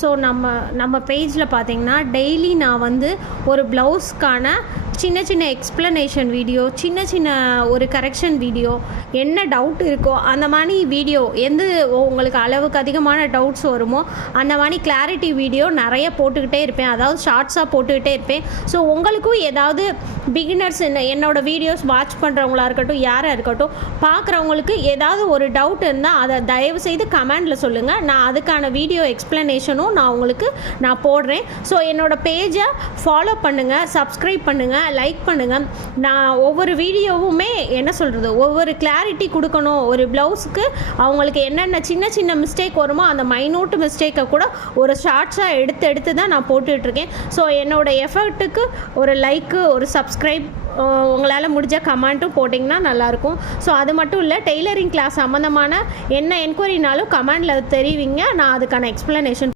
So நம்ம பேஜில் பார்த்தீங்கன்னா டெய்லி நான் வந்து ஒரு ப்ளவுஸ்க்கான சின்ன சின்ன எக்ஸ்ப்ளனேஷன் வீடியோ, சின்ன சின்ன ஒரு கரெக்ஷன் வீடியோ, என்ன டவுட் இருக்கோ அந்த மாதிரி வீடியோ, எந்த உங்களுக்கு அளவுக்கு அதிகமான டவுட்ஸ் வருமோ அந்த மாதிரி கிளாரிட்டி வீடியோ நிறைய போட்டுக்கிட்டே இருப்பேன். அதாவது ஷார்ட்ஸாக போட்டுக்கிட்டே இருப்பேன். ஸோ உங்களுக்கும் ஏதாவது பிகினர்ஸ் என்னோடய வீடியோஸ் வாட்ச் பண்ணுறவங்களா இருக்கட்டும், யாராக இருக்கட்டும், பார்க்குறவங்களுக்கு ஏதாவது ஒரு டவுட் இருந்தால் அதை தயவுசெய்து கமெண்டில் சொல்லுங்கள். நான் அதுக்கான வீடியோ எக்ஸ்ப்ளனேஷனும் நான் போடுறேன். ஸோ என்னோடய பேஜை ஃபாலோ பண்ணுங்கள், சப்ஸ்கிரைப் பண்ணுங்கள், லைக் பண்ணுங்கள். நான் ஒவ்வொரு வீடியோவுமே ஒவ்வொரு கிளாரிட்டி கொடுக்கணும். ஒரு ப்ளவுஸுக்கு அவங்களுக்கு என்னென்ன சின்ன சின்ன மிஸ்டேக் வருமோ அந்த மைனூட் மிஸ்டேக்கை கூட ஒரு ஷார்ட்ஸாக எடுத்து தான் நான் போட்டுட்ருக்கேன். ஸோ என்னோடய எஃபர்ட்டுக்கு ஒரு லைக்கு, ஒரு சப்ஸ்கிரைப், உங்களால் முடிஞ்ச கமெண்ட்டும் போட்டிங்கன்னா நல்லாயிருக்கும். ஸோ அது மட்டும் இல்லை, டெய்லரிங் கிளாஸ் சம்மந்தமான என்ன என்கொயரினாலும் கமெண்டில் தெரிவிங்க. நான் அதுக்கான எக்ஸ்ப்ளனேஷன்